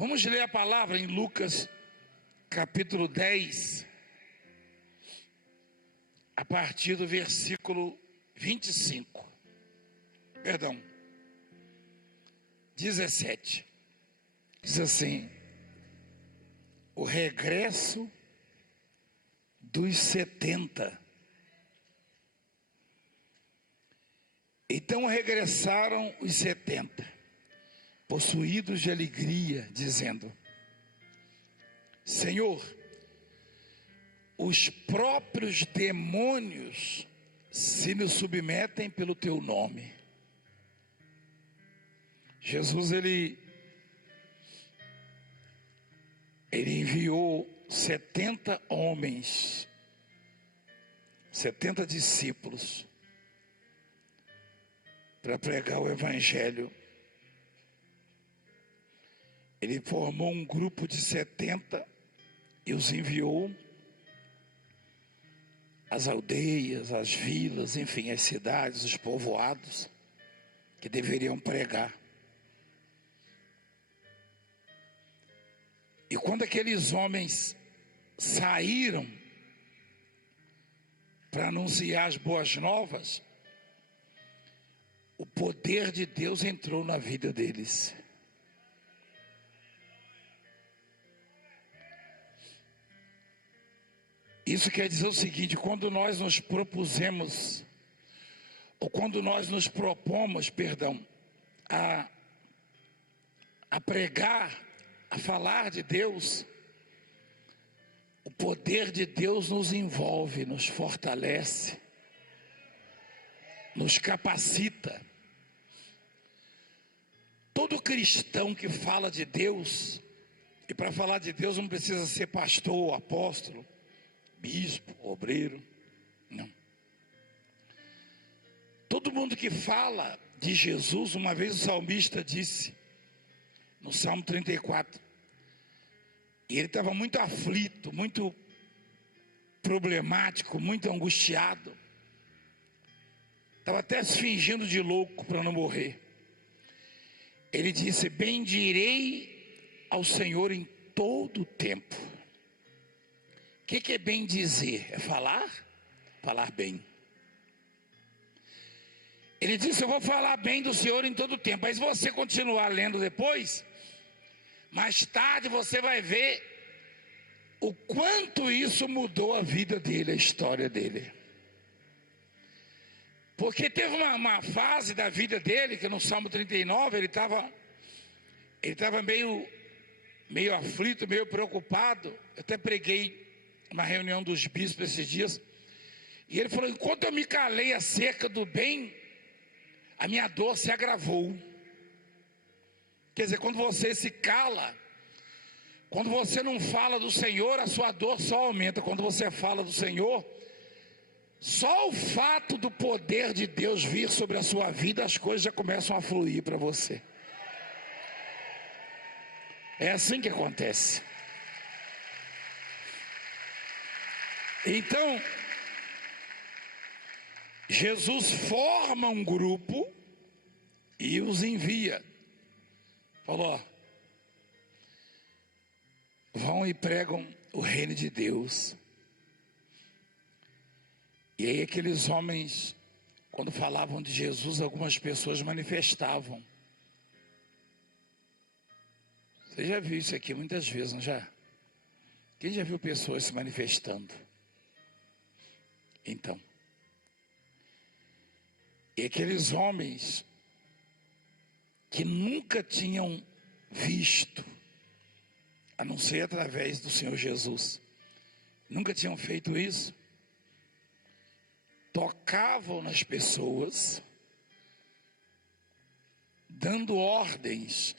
Vamos ler a palavra em Lucas, capítulo 10, a partir do versículo 25. Perdão, 17. Diz assim: o regresso dos 70. Então regressaram os 70, possuídos de alegria, dizendo: Senhor, os próprios demônios se nos submetem pelo teu nome. Jesus, ele enviou 70 homens, 70 discípulos, para pregar o evangelho. Ele formou um grupo de 70 e os enviou às aldeias, às vilas, enfim, às cidades, os povoados que deveriam pregar. E quando aqueles homens saíram para anunciar as boas novas, o poder de Deus entrou na vida deles. Isso quer dizer o seguinte: quando nós nos propusemos, ou quando nós nos propomos, a pregar, a falar de Deus, o poder de Deus nos envolve, nos fortalece, nos capacita. Todo cristão que fala de Deus, e para falar de Deus não precisa ser pastor, apóstolo, bispo, obreiro, não. Todo mundo que fala de Jesus, uma vez o salmista disse, no Salmo 34, e ele estava muito aflito, muito problemático, muito angustiado, estava até se fingindo de louco para não morrer. Ele disse: bendirei ao Senhor em todo o tempo. O que é bem dizer? É falar? Falar bem. Ele disse: eu vou falar bem do Senhor em todo o tempo. Mas se você continuar lendo depois, mais tarde você vai ver o quanto isso mudou a vida dele, a história dele. Porque teve uma fase da vida dele, que no Salmo 39, ele estava meio aflito, meio preocupado. Eu até preguei uma reunião dos bispos esses dias, e ele falou: enquanto eu me calei acerca do bem, a minha dor se agravou. Quer dizer, quando você se cala, quando você não fala do Senhor, a sua dor só aumenta. Quando você fala do Senhor, só o fato do poder de Deus vir sobre a sua vida, as coisas já começam a fluir para você. É assim que acontece. Então, Jesus forma um grupo e os envia. Falou: vão e pregam o reino de Deus. E aí aqueles homens, quando falavam de Jesus, algumas pessoas manifestavam. Você já viu isso aqui muitas vezes, não já? Quem já viu pessoas se manifestando? Então, e aqueles homens que nunca tinham visto, a não ser através do Senhor Jesus, nunca tinham feito isso, tocavam nas pessoas, dando ordens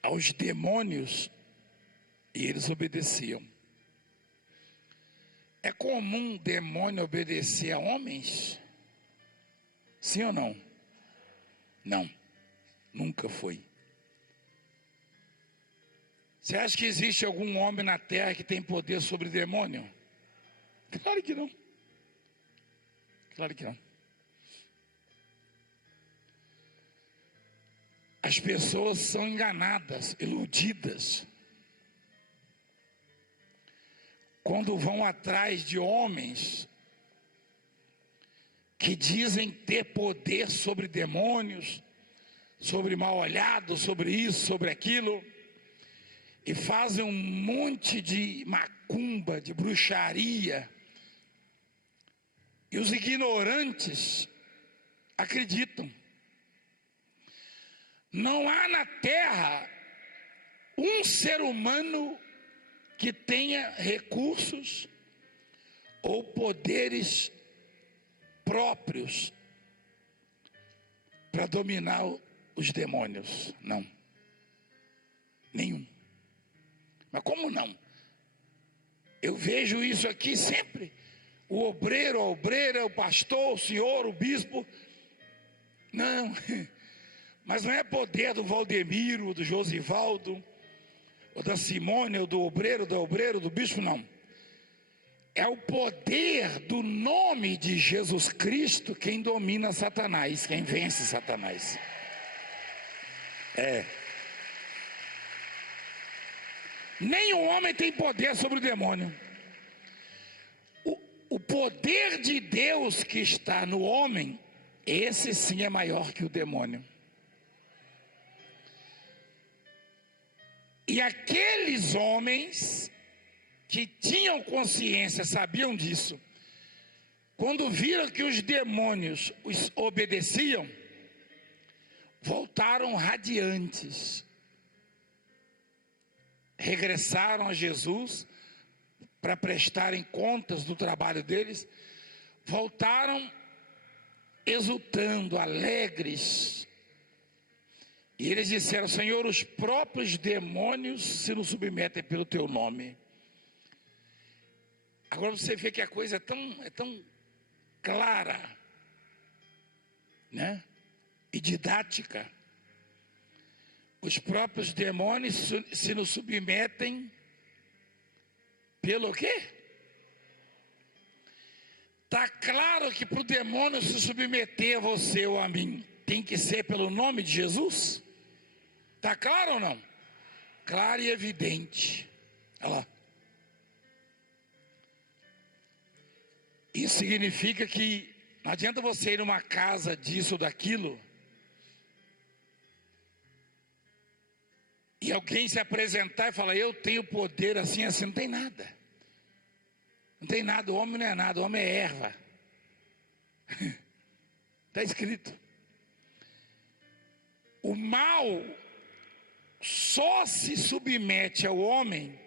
aos demônios, e eles obedeciam. É comum demônio obedecer a homens? Sim ou não? Não, nunca foi. Você acha que existe algum homem na terra que tem poder sobre demônio? Claro que não. Claro que não. as pessoas são enganadas, iludidas, quando vão atrás de homens que dizem ter poder sobre demônios, sobre mal-olhados, sobre isso, sobre aquilo, e fazem um monte de macumba, de bruxaria, e os ignorantes acreditam. Não há na terra um ser humano que tenha recursos ou poderes próprios para dominar os demônios. Não. Nenhum. Mas como não? Eu vejo isso aqui sempre. O obreiro, a obreira, o pastor, o senhor, o bispo. Não. Mas não é poder do Valdemiro, do Josivaldo, ou da Simone, ou do obreiro, do bispo, não. É o poder do nome de Jesus Cristo quem domina Satanás, quem vence Satanás. Nenhum homem tem poder sobre o demônio. O poder de Deus que está no homem, esse sim é maior que o demônio. E aqueles homens que tinham consciência, sabiam disso, quando viram que os demônios os obedeciam, voltaram radiantes, regressaram a Jesus para prestarem contas do trabalho deles, voltaram exultando, alegres. E eles disseram: Senhor, os próprios demônios se nos submetem pelo teu nome. Agora você vê que a coisa é tão clara, né? E didática. Os próprios demônios se nos submetem pelo quê? Está claro que para o demônio se submeter a você ou a mim, tem que ser pelo nome de Jesus? Está claro ou não? Claro e evidente. Olha lá. Isso significa que não adianta você ir numa casa disso ou daquilo e alguém se apresentar e falar: eu tenho poder assim, assim. Não tem nada. Não tem nada. O homem não é nada. O homem é erva. Está escrito. O mal só se submete ao homem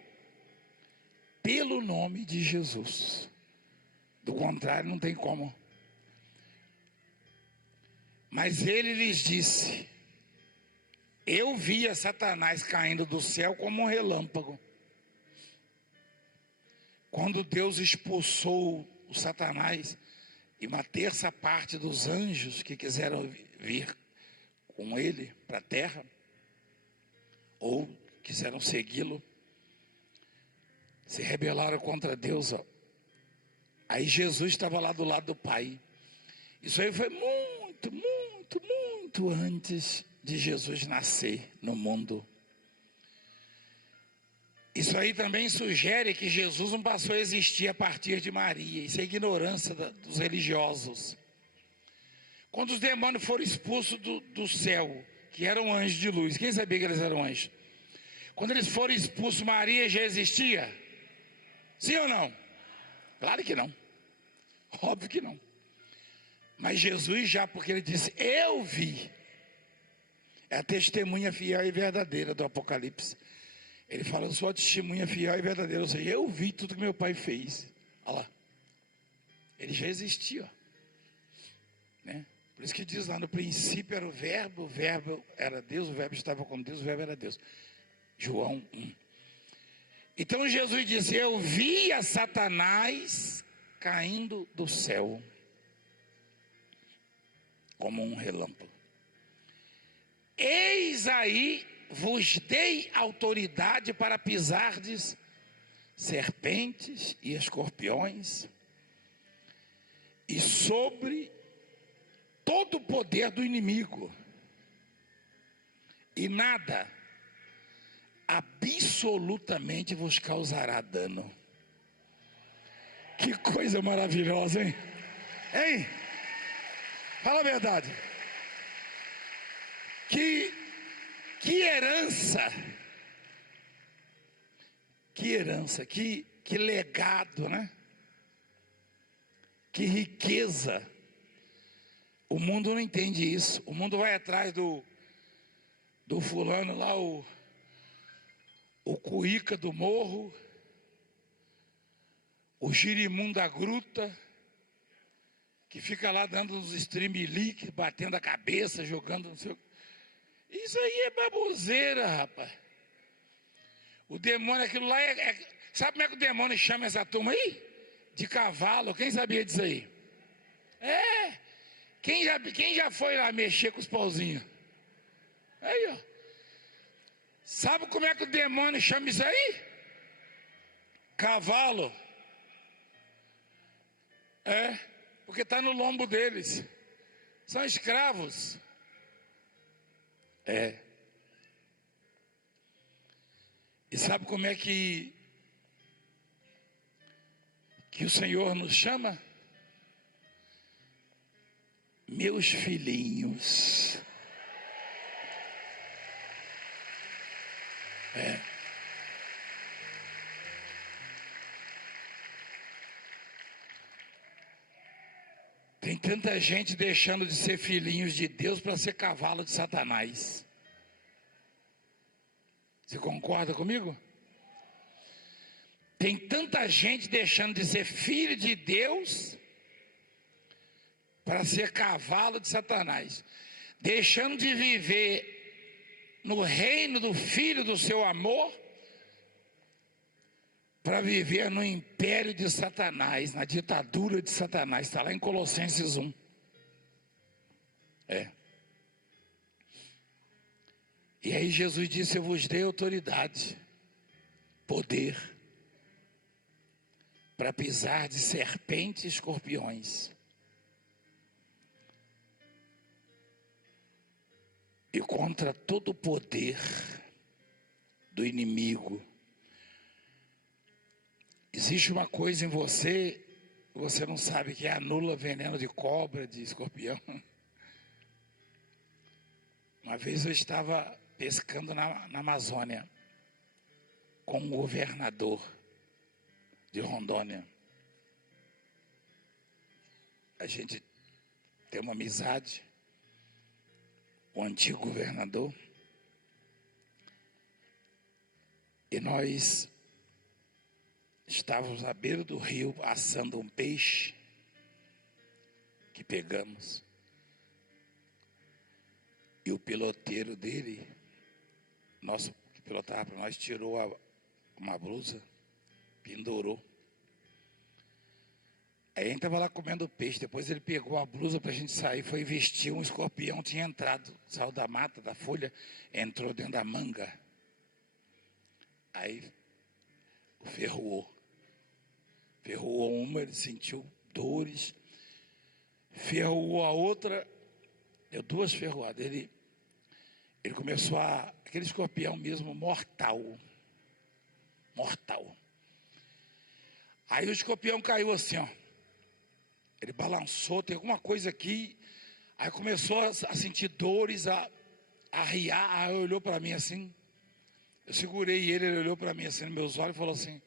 pelo nome de Jesus. Do contrário, não tem como. Mas ele lhes disse: eu via Satanás caindo do céu como um relâmpago. Quando Deus expulsou o Satanás e uma terça parte dos anjos que quiseram vir com ele para a terra, ou quiseram segui-lo, se rebelaram contra Deus. Aí Jesus estava lá do lado do Pai. Isso aí foi muito, muito, muito antes de Jesus nascer no mundo. Isso aí também sugere que Jesus não passou a existir a partir de Maria. Isso é ignorância dos religiosos. Quando os demônios foram expulsos do céu, que eram anjos de luz, quem sabia que eles eram anjos? Quando eles foram expulsos, Maria já existia? Sim ou não? Claro que não. Óbvio que não. Mas Jesus já, porque ele disse: eu vi. É a testemunha fiel e verdadeira do Apocalipse. Ele fala: eu sou a testemunha fiel e verdadeira. Ou seja, eu vi tudo que meu pai fez. Olha lá. Ele já existia. Né? Por isso que diz lá: no princípio era o verbo era Deus, o verbo estava com Deus, o verbo era Deus. João 1. Então Jesus disse: eu via Satanás caindo do céu como um relâmpago. Eis aí vos dei autoridade para pisardes serpentes e escorpiões e sobre todo o poder do inimigo, e nada absolutamente vos causará dano. Que coisa maravilhosa, hein? Hein? Fala a verdade. Que herança. Que herança, que legado, né? Que riqueza. O mundo não entende isso. O mundo vai atrás do fulano lá, o cuíca do morro, o girimum da gruta, que fica lá dando uns streamlick, batendo a cabeça, jogando no seu... Isso aí é baboseira, rapaz. O demônio, aquilo lá Sabe como é que o demônio chama essa turma aí? De cavalo. Quem sabia disso aí? Quem já foi lá mexer com os pauzinhos? Aí, ó. Sabe como é que o demônio chama isso aí? Cavalo. Porque está no lombo deles. São escravos. E sabe como é que o Senhor nos chama? Meus filhinhos. Tem tanta gente deixando de ser filhinhos de Deus para ser cavalo de Satanás. Você concorda comigo? Tem tanta gente deixando de ser filho de Deus para ser cavalo de Satanás, deixando de viver no reino do Filho do seu amor para viver no império de Satanás, na ditadura de Satanás. Está lá em Colossenses 1. E aí Jesus disse: eu vos dei autoridade, poder, para pisar de serpentes e escorpiões, e contra todo o poder do inimigo. Existe uma coisa em você não sabe, que anula veneno de cobra, de escorpião. Uma vez eu estava pescando na Amazônia com um governador de Rondônia. A gente tem uma amizade com o antigo governador. E nós estávamos à beira do rio assando um peixe que pegamos. E o piloteiro dele, nosso que pilotava para nós, tirou uma blusa, pendurou. Aí a gente estava lá comendo peixe, depois ele pegou a blusa para a gente sair, foi vestir, um escorpião tinha entrado, saiu da mata, da folha, entrou dentro da manga. Aí ferroou uma, ele sentiu dores, ferroou a outra, deu 2 ferroadas. Ele começou aquele escorpião mesmo, mortal. Aí o escorpião caiu assim, ó. Ele balançou, tem alguma coisa aqui. Aí começou a sentir dores, a arriar. Aí olhou para mim assim. Eu segurei ele olhou para mim assim nos meus olhos e falou assim: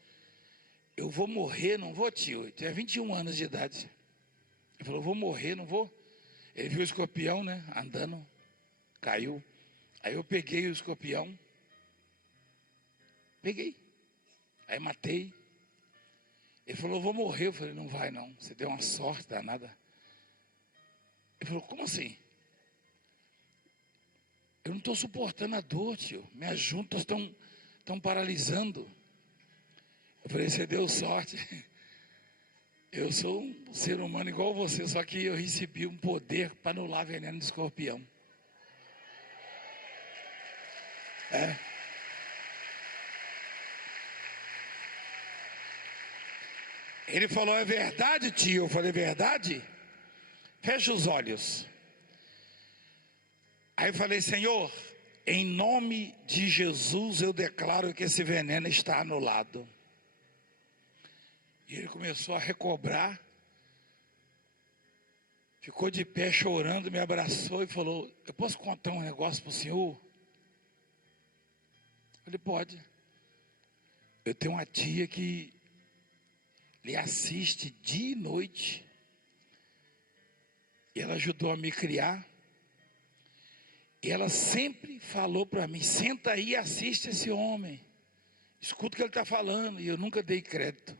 eu vou morrer, não vou, tio? Eu tinha 21 anos de idade. Ele falou: vou morrer, não vou. Ele viu o escorpião, né, andando, caiu. Aí eu peguei o escorpião. Aí matei. Ele falou: vou morrer. Eu falei: não vai não, você deu uma sorte danada. Ele falou: como assim? Eu não estou suportando a dor, tio. Minhas juntas estão paralisando. Eu falei: você deu sorte. Eu sou um ser humano igual você, só que eu recebi um poder para anular veneno de escorpião. Ele falou: é verdade, tio? Eu falei: verdade? Fecha os olhos. Aí eu falei: Senhor, em nome de Jesus eu declaro que esse veneno está anulado. E ele começou a recobrar, ficou de pé chorando, me abraçou e falou: eu posso contar um negócio para o senhor? Eu falei: pode. Eu tenho uma tia que lhe assiste dia e noite, e ela ajudou a me criar, e ela sempre falou para mim: senta aí e assiste esse homem, escuta o que ele está falando, e eu nunca dei crédito.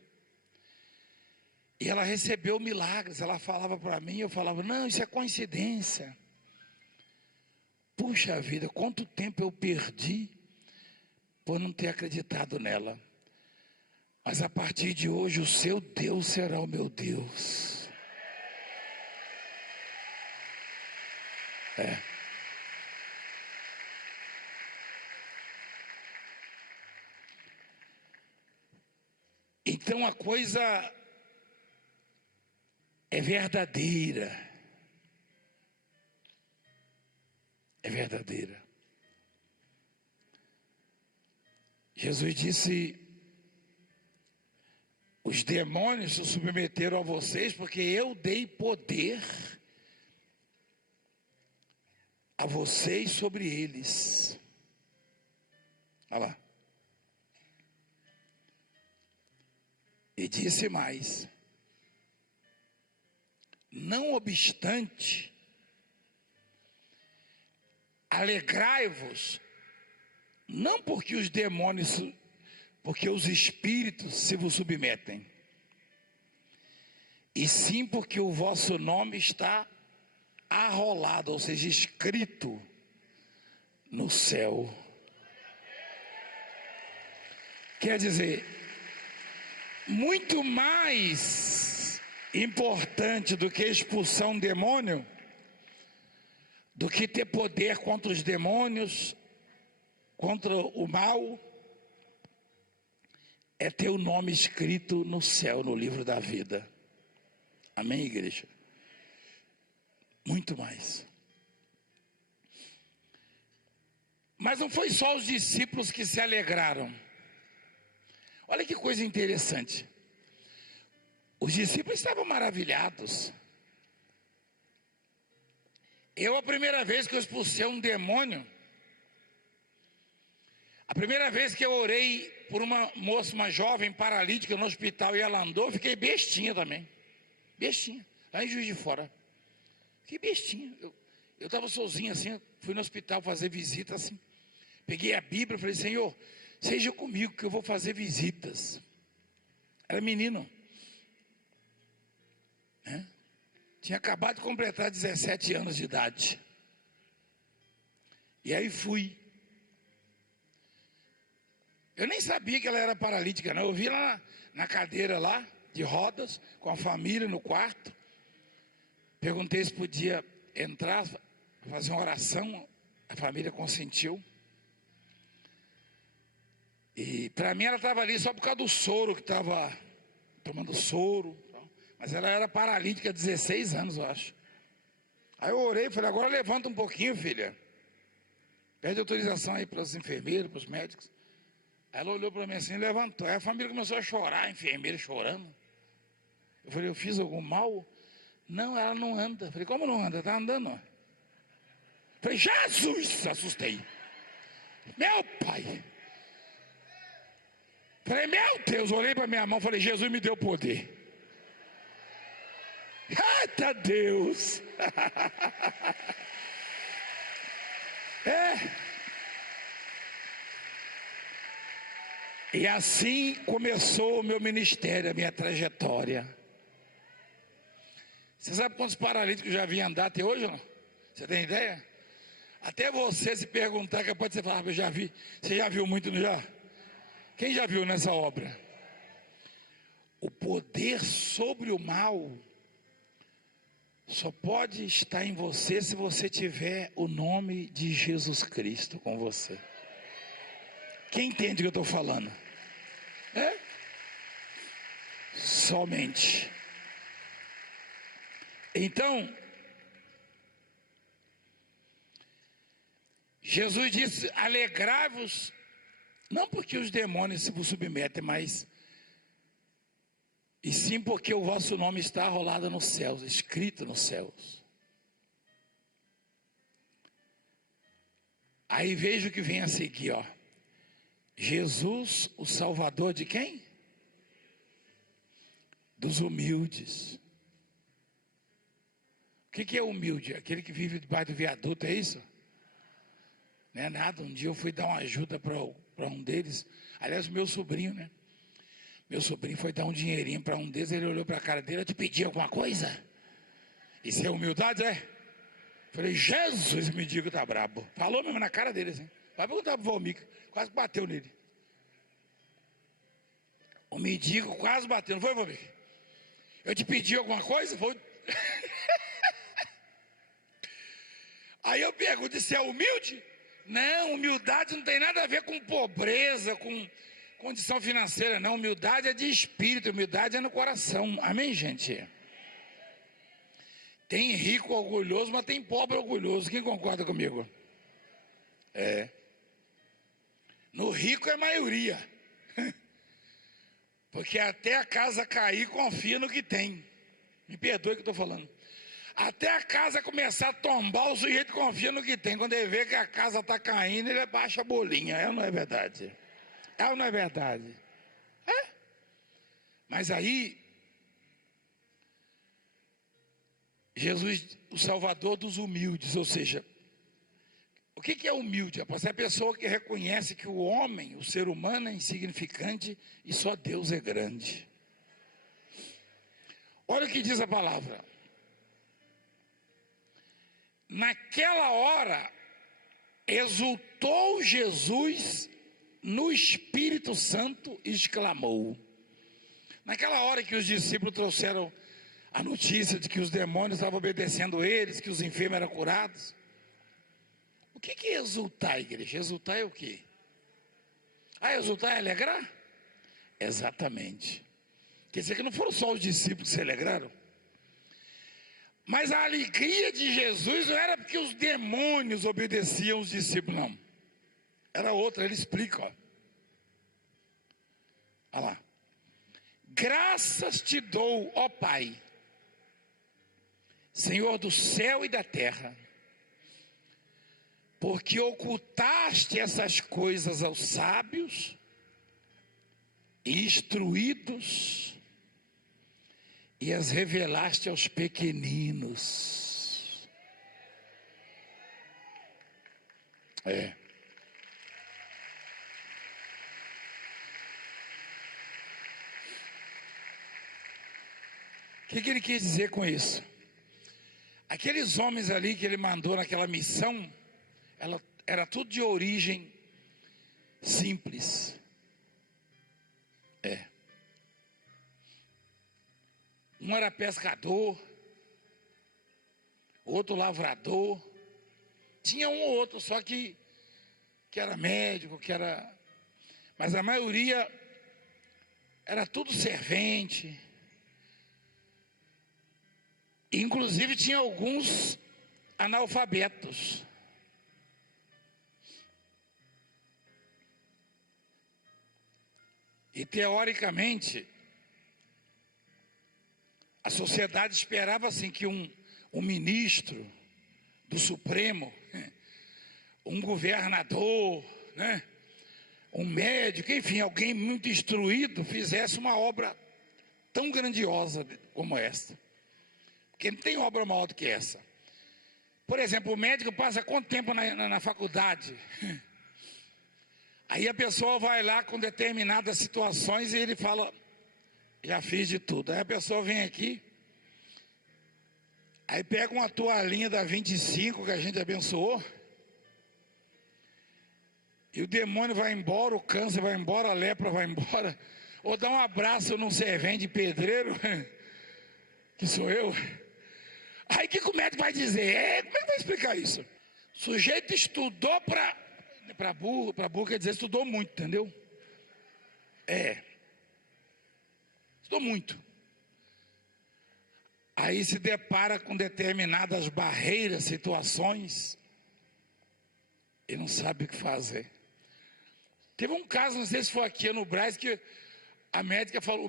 E ela recebeu milagres, ela falava para mim, eu falava: não, isso é coincidência. Puxa vida, quanto tempo eu perdi por não ter acreditado nela. Mas a partir de hoje o seu Deus será o meu Deus. Então a coisa é verdadeira. É verdadeira. Jesus disse: os demônios se submeteram a vocês porque eu dei poder a vocês sobre eles. Olha lá. E disse mais: não obstante, alegrai-vos, não porque os demônios, porque os espíritos se vos submetem, e sim porque o vosso nome está arrolado, ou seja, escrito no céu. Quer dizer, muito mais importante do que expulsar um demônio, do que ter poder contra os demônios, contra o mal, é ter o nome escrito no céu, no livro da vida. Amém, igreja? Muito mais. Mas não foi só os discípulos que se alegraram. Olha que coisa interessante. Os discípulos estavam maravilhados. A primeira vez que eu expulsei um demônio, a primeira vez que eu orei por uma moça, uma jovem paralítica no hospital e ela andou, fiquei bestinha também. Bestinha, lá em Juiz de Fora. Fiquei bestinha. Eu estava sozinho assim, fui no hospital fazer visita assim. Peguei a Bíblia e falei: Senhor, seja comigo que eu vou fazer visitas. Era menino. Tinha acabado de completar 17 anos de idade. E aí fui. Eu nem sabia que ela era paralítica, não. Eu vi ela na cadeira lá, de rodas, com a família no quarto. Perguntei se podia entrar, fazer uma oração. A família consentiu. E para mim ela estava ali só por causa do soro, que estava tomando soro. Mas ela era paralítica há 16 anos, eu acho. Aí eu orei e falei: agora levanta um pouquinho, filha. Pede autorização aí para os enfermeiros, para os médicos. Aí ela olhou para mim assim e levantou. Aí a família começou a chorar, a enfermeira chorando. Eu falei: eu fiz algum mal? Não, ela não anda. Eu falei: como não anda? Está andando. Eu falei: Jesus! Assustei. Meu pai! Eu falei: meu Deus! Olhei para minha mão e falei: Jesus me deu poder. Eita Deus! E assim começou o meu ministério, a minha trajetória. Você sabe quantos paralíticos já vi andar até hoje, não? Você tem ideia? Até você se perguntar, que pode ser falar: eu já vi. Você já viu muito, não já? Quem já viu nessa obra? O poder sobre o mal só pode estar em você se você tiver o nome de Jesus Cristo com você. Quem entende o que eu estou falando? Somente. Então, Jesus disse: alegrai-vos, não porque os demônios se vos submetem, mas e sim porque o vosso nome está arrolado nos céus, escrito nos céus. Aí veja o que vem a seguir, ó. Jesus, o Salvador de quem? Dos humildes. O que é humilde? Aquele que vive debaixo do viaduto, é isso? Não é nada. Um dia eu fui dar uma ajuda para um deles. Aliás, o meu sobrinho, né? Meu sobrinho foi dar um dinheirinho para um deles. Ele olhou para a cara dele: eu te pedi alguma coisa? Isso é humildade, é? Falei: Jesus, me diga, tá brabo. Falou mesmo na cara dele assim. Vai perguntar pro Valmica. Quase bateu nele. O mendigo quase bateu, não foi, Valmica? Eu te pedi alguma coisa? Foi. Aí eu pergunto: você é humilde? Não, humildade não tem nada a ver com pobreza, com condição financeira, não. Humildade é de espírito, humildade é no coração. Amém, gente? Tem rico orgulhoso, mas tem pobre orgulhoso. Quem concorda comigo? É. No rico é maioria. Porque até a casa cair, confia no que tem. Me perdoe o que eu estou falando. Até a casa começar a tombar, o sujeito confia no que tem. Quando ele vê que a casa está caindo, ele baixa a bolinha. É ou não é verdade? É ou não é verdade? É. Mas aí, Jesus, o Salvador dos humildes, ou seja, o que é humilde? É a pessoa que reconhece que o homem, o ser humano é insignificante e só Deus é grande. Olha o que diz a palavra. Naquela hora, exultou Jesus no Espírito Santo e exclamou. Naquela hora que os discípulos trouxeram a notícia de que os demônios estavam obedecendo eles, que os enfermos eram curados. O que é exultar, igreja? Exultar é o quê? Exultar é alegrar? Exatamente. Quer dizer que não foram só os discípulos que se alegraram? Mas a alegria de Jesus não era porque os demônios obedeciam os discípulos, não. Era outra, ele explica, ó. Olha lá. Graças te dou, ó Pai, Senhor do céu e da terra, porque ocultaste essas coisas aos sábios e instruídos e as revelaste aos pequeninos. É. O que ele quis dizer com isso? Aqueles homens ali que ele mandou naquela missão, era tudo de origem simples. É. Um era pescador, outro lavrador, tinha um ou outro só que era médico, mas a maioria era tudo servente. Inclusive tinha alguns analfabetos. E teoricamente, a sociedade esperava assim que um ministro do Supremo, um governador, né, um médico, enfim, alguém muito instruído fizesse uma obra tão grandiosa como esta. Porque não tem obra maior do que essa. Por exemplo, o médico passa quanto tempo na faculdade? Aí a pessoa vai lá com determinadas situações e ele fala: já fiz de tudo. Aí a pessoa vem aqui, aí pega uma toalhinha da 25 que a gente abençoou, e o demônio vai embora, o câncer vai embora, a lepra vai embora, ou dá um abraço num servente pedreiro, que sou eu. Aí o que o médico vai dizer? Como é que vai explicar isso? O sujeito estudou para burro quer dizer, estudou muito, entendeu? Estudou muito. Aí se depara com determinadas barreiras, situações, e não sabe o que fazer. Teve um caso, não sei se foi aqui no Brás, que o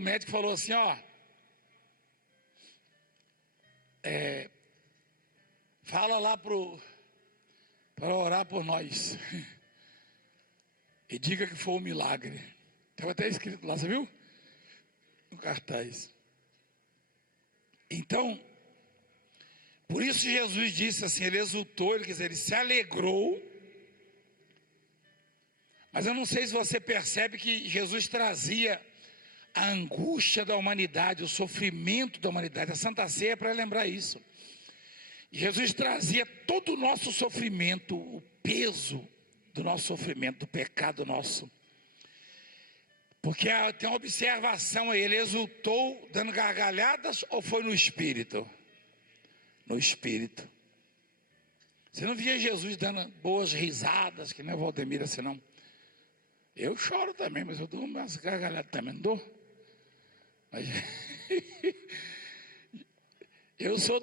médico falou assim, ó, fala lá para orar por nós. E diga que foi um milagre. Estava até escrito lá, você viu? No cartaz. Então, por isso Jesus disse assim, ele exultou, ele se alegrou. Mas eu não sei se você percebe que Jesus trazia a angústia da humanidade, o sofrimento da humanidade. A Santa Ceia é para lembrar isso. Jesus trazia todo o nosso sofrimento, o peso do nosso sofrimento, do pecado nosso. Porque tem uma observação aí, ele exultou dando gargalhadas ou foi no Espírito? No Espírito. Você não via Jesus dando boas risadas, que não é Valdemir assim não. Eu choro também, mas eu dou umas gargalhadas também, não dou? Mas eu sou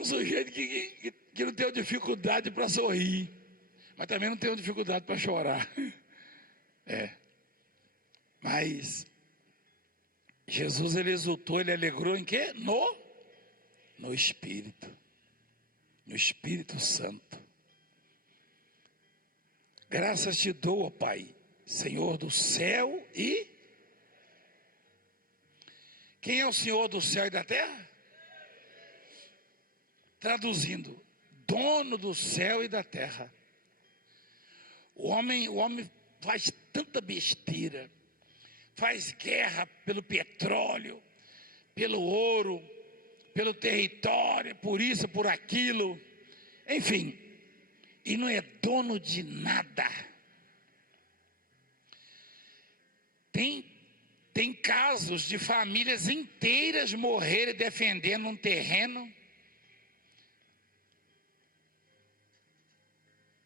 um sujeito que não tenho dificuldade para sorrir, mas também não tenho dificuldade para chorar. Mas Jesus, ele exultou, ele alegrou em quê? No Espírito. No Espírito Santo. Graças te dou, ó Pai, Senhor do céu e... Quem é o Senhor do céu e da terra? Traduzindo, dono do céu e da terra. O homem faz tanta besteira, faz guerra pelo petróleo, pelo ouro, pelo território, por isso, por aquilo, enfim, e não é dono de nada. Tem casos de famílias inteiras morrerem defendendo um terreno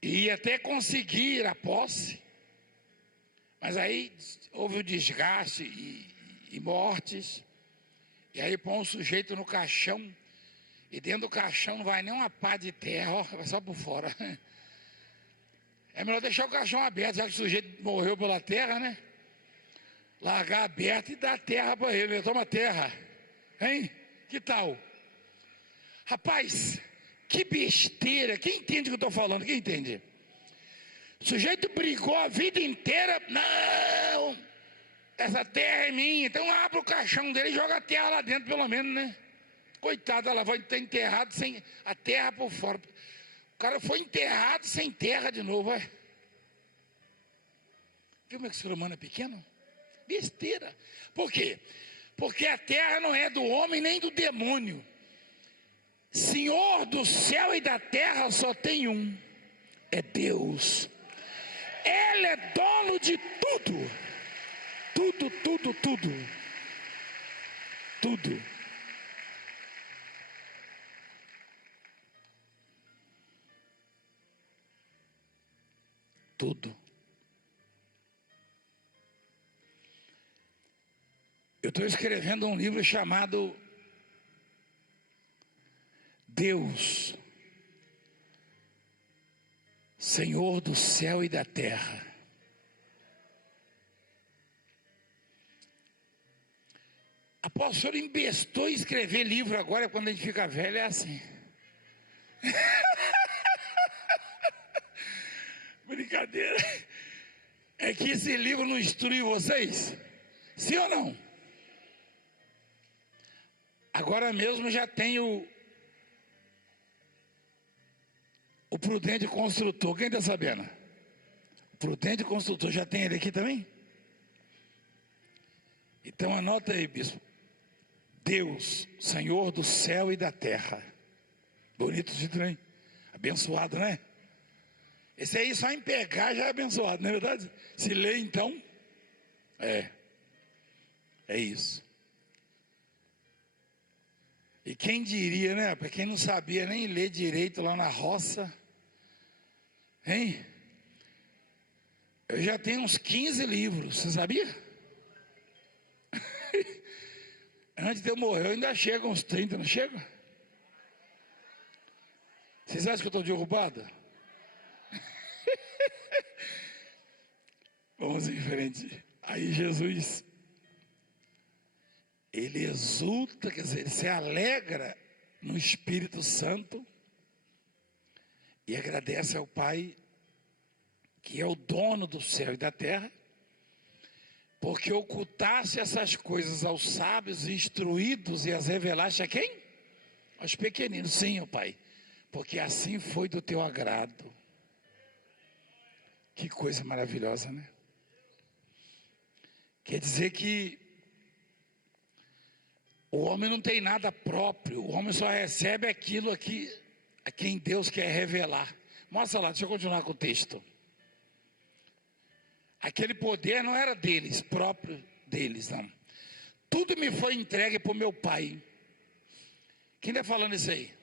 e até conseguir a posse, mas aí houve o desgaste e mortes, e aí põe o sujeito no caixão, e dentro do caixão não vai nem uma pá de terra, ó, vai só por fora. É melhor deixar o caixão aberto, já que o sujeito morreu pela terra, né? Largar aberto e dar terra para ele, toma terra, hein? Que tal? Rapaz, que besteira, quem entende o que eu estou falando? Quem entende? O sujeito brigou a vida inteira, não, essa terra é minha, então abre o caixão dele e joga a terra lá dentro pelo menos, né? Coitado, ela vai estar enterrado sem a terra por fora. O cara foi enterrado sem terra de novo, é? Viu como é que o ser humano é pequeno? Besteira. Por quê? Porque a terra não é do homem nem do demônio. Senhor do céu e da terra só tem um, é Deus. Ele é dono de tudo. Tudo, tudo, tudo. Tudo. Tudo. Eu estou escrevendo um livro chamado Deus, Senhor do céu e da terra. Apóstolo, o senhor embestou em escrever livro agora, quando a gente fica velho é assim. Brincadeira. É que esse livro não instrui vocês? Sim ou não? Agora mesmo já tem o Prudente Construtor. Quem está sabendo? O Prudente Construtor, já tem ele aqui também? Então anota aí, bispo. Deus, Senhor do céu e da terra. Bonito título, hein? Abençoado, né? Esse aí só em pegar já é abençoado, não é verdade? Se ler então, é isso. E quem diria, né? Para quem não sabia nem ler direito lá na roça, hein? Eu já tenho uns 15 livros, você sabia? Antes de eu morrer, eu ainda chego uns 30, não chega? Vocês acham que eu estou derrubado? Vamos em frente. Aí Jesus, ele exulta, quer dizer, ele se alegra no Espírito Santo e agradece ao Pai, que é o dono do céu e da terra, porque ocultaste essas coisas aos sábios e instruídos e as revelaste a quem? Aos pequeninos. Sim, ó Pai, porque assim foi do teu agrado. Que coisa maravilhosa, né? Quer dizer que o homem não tem nada próprio, o homem só recebe aquilo aqui a quem Deus quer revelar. Mostra lá, deixa eu continuar com o texto. Aquele poder não era deles, próprio deles, não. Tudo me foi entregue por meu Pai. Quem está falando isso aí?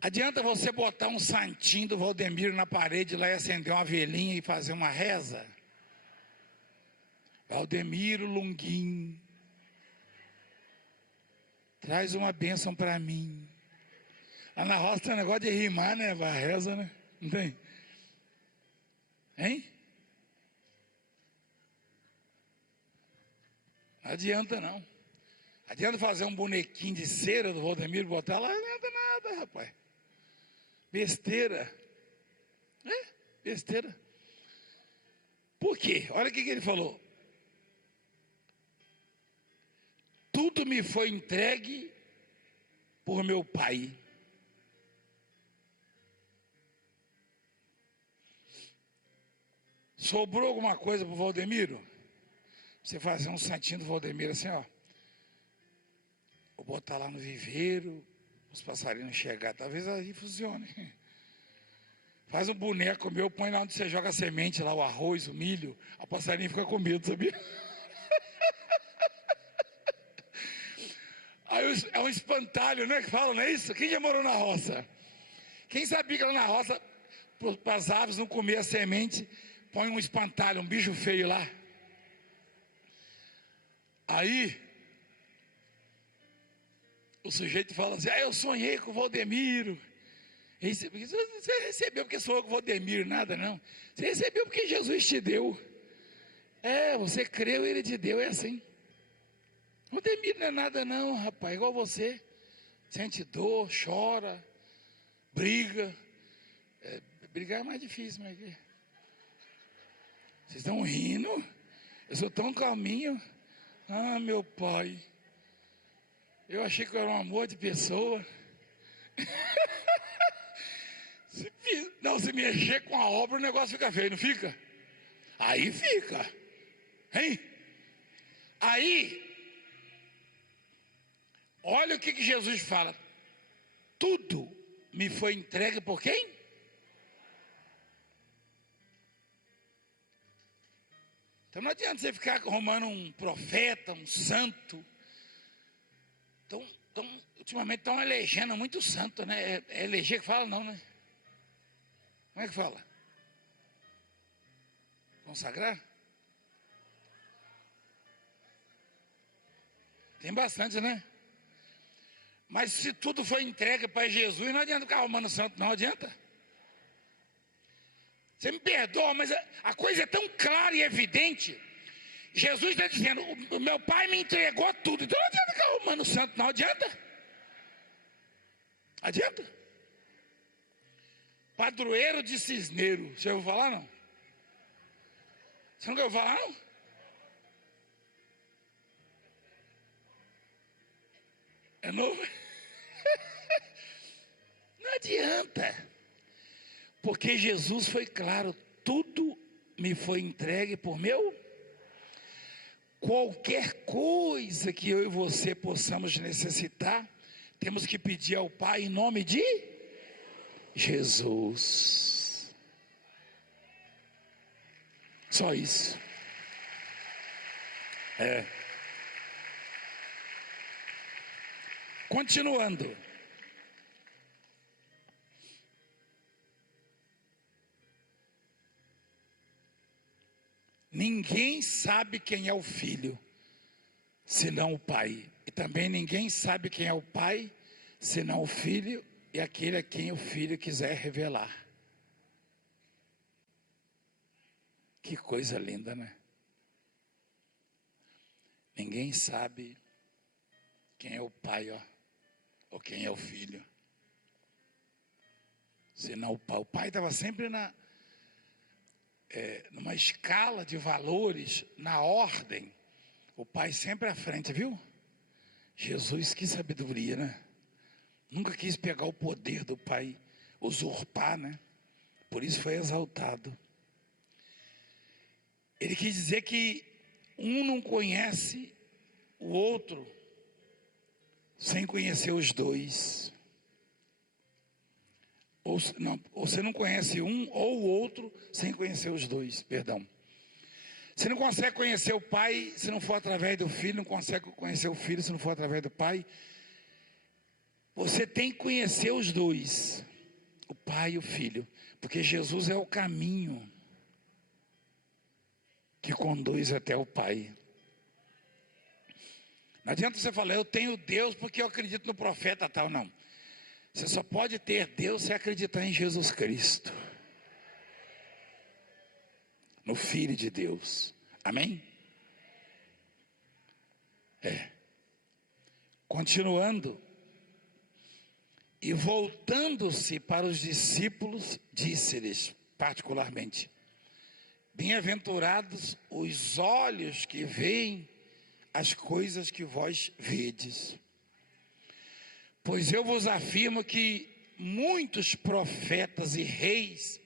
Adianta você botar um santinho do Valdemiro na parede lá e acender uma velhinha e fazer uma reza? Valdemiro Lunguim, traz uma bênção para mim. Lá na roça tem um negócio de rimar, né? A reza, né? Não tem? Hein? Não adianta não. Adianta fazer um bonequinho de cera do Valdemiro, botar lá, não adianta nada, rapaz. Besteira. Besteira. Por quê? Olha o que ele falou. Tudo me foi entregue por meu Pai. Sobrou alguma coisa para o Valdemiro? Você fazer um santinho do Valdemiro assim, ó. Vou botar lá no viveiro, os passarinhos chegar, talvez aí funcione. Faz um boneco meu, põe lá onde você joga a semente, lá o arroz, o milho, o passarinho fica com medo, sabia? Aí é um espantalho, né, que fala, não é isso? Quem já morou na roça? Quem sabia que lá na roça, para as aves não comer a semente, põe um espantalho, um bicho feio lá. Aí, o sujeito fala assim, eu sonhei com o Valdemiro. Você recebeu porque sonhou com o Valdemiro, nada não. Você recebeu porque Jesus te deu. Você creu e ele te deu, é assim. Valdemiro não é nada não, rapaz, igual você. Sente dor, chora, briga. Brigar é mais difícil, mas... Vocês estão rindo? Eu sou tão calminho. Ah, meu pai. Eu achei que eu era um amor de pessoa. Se mexer com a obra, o negócio fica feio, não fica? Aí fica. Hein? Aí, olha o que Jesus fala. Tudo me foi entregue por quem? Então não adianta você ficar arrumando um profeta, um santo. Ultimamente estão elegendo muito santo, né? É eleger que fala, não, né? Como é que fala? Consagrar? Tem bastante, né? Mas se tudo foi entregue para Jesus, não adianta ficar arrumando santo, não adianta. Você me perdoa, mas a coisa é tão clara e evidente. Jesus está dizendo, o meu Pai me entregou tudo. Então não adianta ficar arrumando santo, não adianta. Adianta. Padroeiro de cisneiro. Você ouviu falar, não? Você nunca ouviu falar, não? É novo? Não adianta. Porque Jesus foi claro, tudo me foi entregue por meu. Qualquer coisa que eu e você possamos necessitar, temos que pedir ao Pai em nome de Jesus. Só isso. Continuando. Ninguém sabe quem é o filho, senão o Pai. E também ninguém sabe quem é o Pai, senão o filho e aquele a quem o Filho quiser revelar. Que coisa linda, né? Ninguém sabe quem é o Pai, ou quem é o Filho. Senão o Pai. O Pai estava sempre numa escala de valores, na ordem. O Pai sempre à frente, viu? Jesus, que sabedoria, né? Nunca quis pegar o poder do Pai, usurpar, né? Por isso foi exaltado. Ele quis dizer que um não conhece o outro sem conhecer os dois. Ou você não conhece um ou o outro sem conhecer os dois, perdão. Você não consegue conhecer o Pai se não for através do Filho, não consegue conhecer o Filho se não for através do Pai. Você tem que conhecer os dois, o Pai e o Filho, porque Jesus é o caminho que conduz até o Pai. Não adianta você falar, eu tenho Deus porque eu acredito no profeta tal, não. Você só pode ter Deus se acreditar em Jesus Cristo, no Filho de Deus. Amém? Continuando. E voltando-se para os discípulos, disse-lhes particularmente: bem-aventurados os olhos que veem as coisas que vós vedes. Pois eu vos afirmo que muitos profetas e reis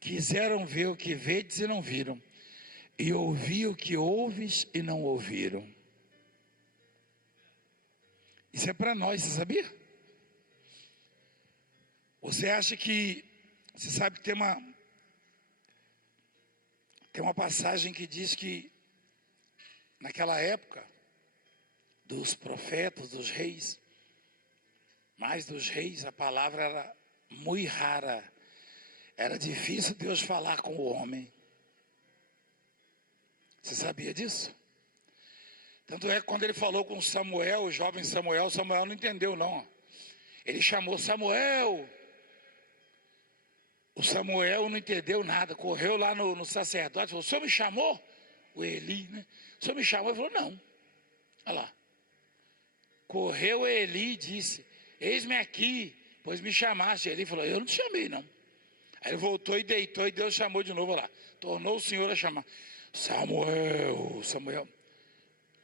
quiseram ver o que vedes e não viram, e ouvir o que ouves e não ouviram. Isso é para nós, você sabia? Você acha que, você sabe que tem uma passagem que diz que naquela época dos profetas, dos reis, mais dos reis, a palavra era muito rara. Era difícil Deus falar com o homem. Você sabia disso? Tanto é que quando ele falou com Samuel, o jovem Samuel, Samuel não entendeu não. Ele chamou Samuel. O Samuel não entendeu nada, correu lá no sacerdote, falou: o senhor me chamou? O Eli, né? O senhor me chamou? Ele falou: não. Olha lá. Correu Eli e disse: eis-me aqui, pois me chamaste. Eli falou: eu não te chamei não. Aí ele voltou e deitou, e Deus chamou de novo lá. Tornou o Senhor a chamar: Samuel, Samuel.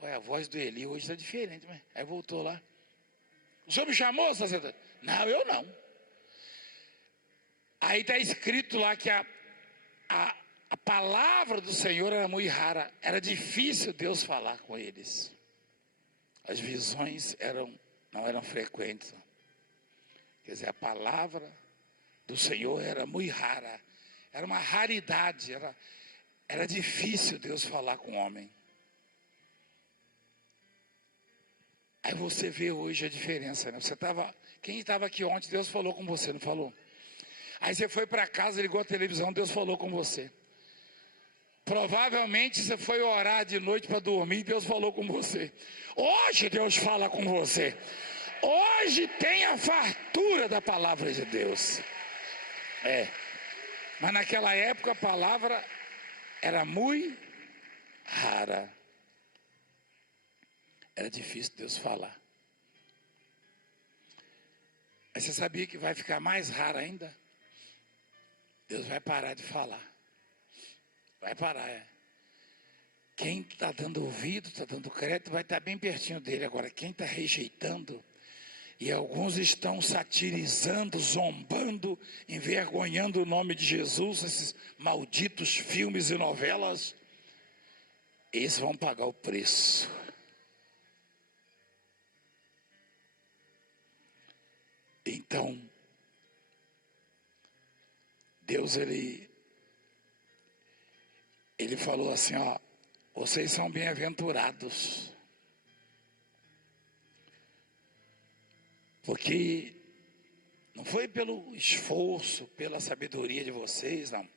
Olha, a voz do Eli hoje está diferente, mas aí voltou lá. O senhor me chamou, sacerdote? Não, eu não. Aí está escrito lá que a palavra do Senhor era muito rara. Era difícil Deus falar com eles. As visões não eram frequentes. Quer dizer, a palavra do Senhor era muito rara. Era uma raridade. Era difícil Deus falar com o homem. Aí você vê hoje a diferença, né? Quem estava aqui ontem, Deus falou com você, não falou? Aí você foi para casa, ligou a televisão, Deus falou com você. Provavelmente você foi orar de noite para dormir, Deus falou com você. Hoje Deus fala com você. Hoje tem a fartura da palavra de Deus. Mas naquela época a palavra era muito rara. Era difícil Deus falar. Aí você sabia que vai ficar mais raro ainda? Deus vai parar de falar. Vai parar, Quem está dando ouvido, está dando crédito, vai estar bem pertinho dele. Agora, quem está rejeitando, e alguns estão satirizando, zombando, envergonhando o nome de Jesus, esses malditos filmes e novelas, esses vão pagar o preço. Então, Deus, ele falou assim, vocês são bem-aventurados, porque não foi pelo esforço, pela sabedoria de vocês, não.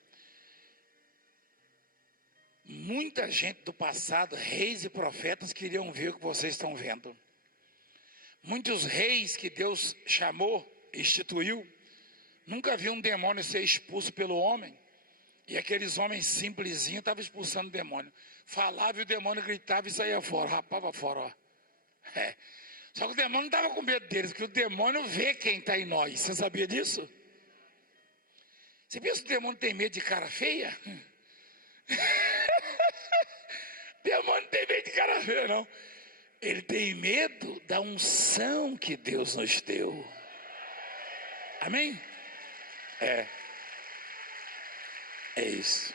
Muita gente do passado, reis e profetas, queriam ver o que vocês estão vendo. Muitos reis que Deus chamou, instituiu. Nunca vi um demônio ser expulso pelo homem. E aqueles homens simplesinhos estavam expulsando o demônio. Falava e o demônio gritava e saía fora, rapava fora, ó. Só que o demônio não estava com medo deles, porque o demônio vê quem está em nós. Você sabia disso? Você pensa que o demônio tem medo de cara feia? O demônio não tem medo de cara feia, não. Ele tem medo da unção que Deus nos deu. Amém? É isso.